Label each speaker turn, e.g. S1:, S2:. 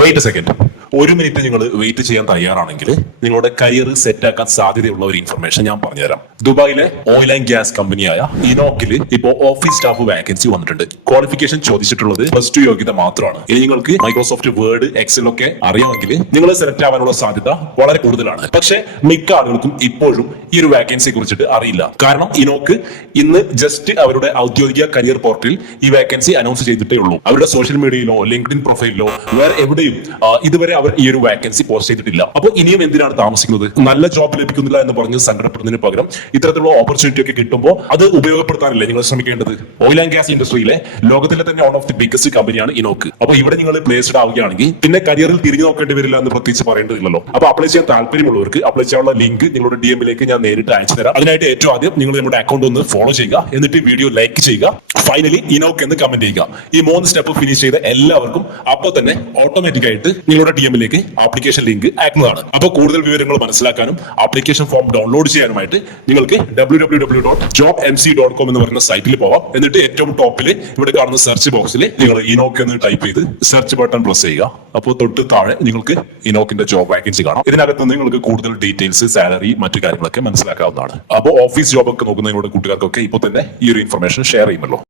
S1: Wait second ഒരു minute നിങ്ങൾ wait ചെയ്യാൻ തയ്യാറാണെങ്കിൽ നിങ്ങളുടെ കരിയർ സെറ്റ് ആക്കാൻ സാധ്യതയുള്ള ഒരു ഇൻഫർമേഷൻ ഞാൻ പറഞ്ഞുതരാം. ദുബായിലെ ഓയിൽ ആൻഡ് ഗ്യാസ് കമ്പനിയായ ഇനോക്കിൽ ഇപ്പോൾ ഓഫീസ് സ്റ്റാഫ് വാക്കൻസി വന്നിട്ടുണ്ട്. ക്വാളിഫിക്കേഷൻ ചോദിച്ചിട്ടുള്ളത് പ്ലസ് ടു യോഗ്യത മാത്രമാണ്. ഇനി നിങ്ങൾക്ക് മൈക്രോസോഫ്റ്റ് വേർഡ് എക്സൽ ഒക്കെ അറിയാമെങ്കിൽ നിങ്ങൾ സെലക്ട് ആവാനുള്ള സാധ്യത വളരെ കൂടുതലാണ്. പക്ഷെ മിക്ക ആളുകൾക്കും ഇപ്പോഴും ഈ ഒരു വാക്കൻസിയെ കുറിച്ചിട്ട് അറിയില്ല. കാരണം ഇനോക്ക് ഇന്ന് ജസ്റ്റ് അവരുടെ ഔദ്യോഗിക കരിയർ പോർട്ടലിൽ ഈ വാക്കൻസി അനൗൺസ് ചെയ്തിട്ടേ ഉള്ളൂ. അവരുടെ സോഷ്യൽ മീഡിയയിലോ ലിങ്ക്ഡിൻ പ്രൊഫൈലിലോ വേറെ എവിടെയും ഇതുവരെ അവർ ഈ ഒരു വാക്കൻസി പോസ്റ്റ് ചെയ്തിട്ടില്ല. അപ്പോൾ ഇനിയും എന്തിനാണ് താമസിക്കുന്നത്? നല്ല ജോബ് ലഭിക്കുന്നില്ല എന്ന് പറഞ്ഞ് സങ്കടപ്പെടുന്നതിന് പകരം ഇത്തരത്തിലുള്ള ഓപ്പർച്യൂണിറ്റി ഒക്കെ കിട്ടുമ്പോൾ അത് ഉപയോഗപ്പെടുത്താനല്ലേ നിങ്ങൾ ശ്രമിക്കേണ്ടത്? ഓയിൽ ആൻഡ് ഗ്യാസ് ഇൻഡസ്ട്രിയിലെ ലോകത്തിലെ തന്നെ വൺ ഓഫ് ദി ബിഗസ്റ്റ് കമ്പനിയാണ് ഇനോക്ക് അപ്പോൾ ഇവിടെ നിങ്ങൾ പ്ലേസ്ഡ് ആവുകയാണെങ്കിൽ പിന്നെ കരിയറിൽ തിരിഞ്ഞു നോക്കേണ്ടി വരില്ല എന്ന് പ്രത്യേകിച്ച് പറയേണ്ടതില്ലല്ലോ. അപ്പോൾ അപ്ലൈ ചെയ്യാൻ താല്പര്യമുള്ളവർക്ക് അപ്ലൈ ചെയ്യാനുള്ള ലിങ്ക് നിങ്ങളുടെ ഡി എമ്മിലേക്ക് ഞാൻ നേരിട്ട് അയച്ചു തരാം. അതിനായിട്ട് ഏറ്റവും ആദ്യം നിങ്ങൾ നമ്മുടെ അക്കൗണ്ട് ഒന്ന് ഫോളോ ചെയ്യുക. എന്നിട്ട് വീഡിയോ ലൈക്ക് ചെയ്യുക. ഫൈനലി ഇനോക്ക് എന്ന് കമന്റ് ചെയ്യുക. ഈ മൂന്ന് സ്റ്റെപ്പ് ഫിനിഷ് ചെയ്ത എല്ലാവർക്കും അപ്പോൾ തന്നെ ഓട്ടോമാറ്റിക് ആയിട്ട് നിങ്ങളുടെ ഡി എമ്മിലേക്ക് ആപ്ലിക്കേഷൻ ലിങ്ക് അയക്കുന്നതാണ്. അപ്പോൾ കൂടുതൽ വിവരങ്ങൾ മനസ്സിലാക്കാനും ആപ്ലിക്കേഷൻ ഫോം ഡൗൺലോഡ് ചെയ്യാനുമായിട്ട് നിങ്ങൾക്ക് W W W dot job M C dot com എന്ന് പറയുന്ന സൈറ്റിൽ പോവാം. എന്നിട്ട് ഏറ്റവും ടോപ്പിൽ ഇവിടെ കാണുന്ന സെർച്ച് ബോക്സിൽ നിങ്ങൾ ഇനോക്ക് എന്ന് ടൈപ്പ് ചെയ്ത് സെർച്ച് ബട്ടൺ പ്രസ് ചെയ്യുക. അപ്പോൾ തൊട്ട് താഴെ നിങ്ങൾക്ക് ഇനോക്കിന്റെ ജോബ് വാക്കൻസി കാണാം. ഇതിനകത്ത് നിങ്ങൾക്ക് കൂടുതൽ ഡീറ്റെയിൽസ് സാലറി മറ്റു കാര്യങ്ങളൊക്കെ മനസ്സിലാക്കാവുന്നതാണ്. അപ്പോൾ ഓഫീസ് ജോബ് ഒക്കെ നോക്കുന്ന നിങ്ങളുടെ കൂട്ടുകാർക്കൊക്കെ ഇപ്പോൾ തന്നെ ഈ ഒരു ഇൻഫർമേഷൻ ഷെയർ ചെയ്യുമല്ലോ.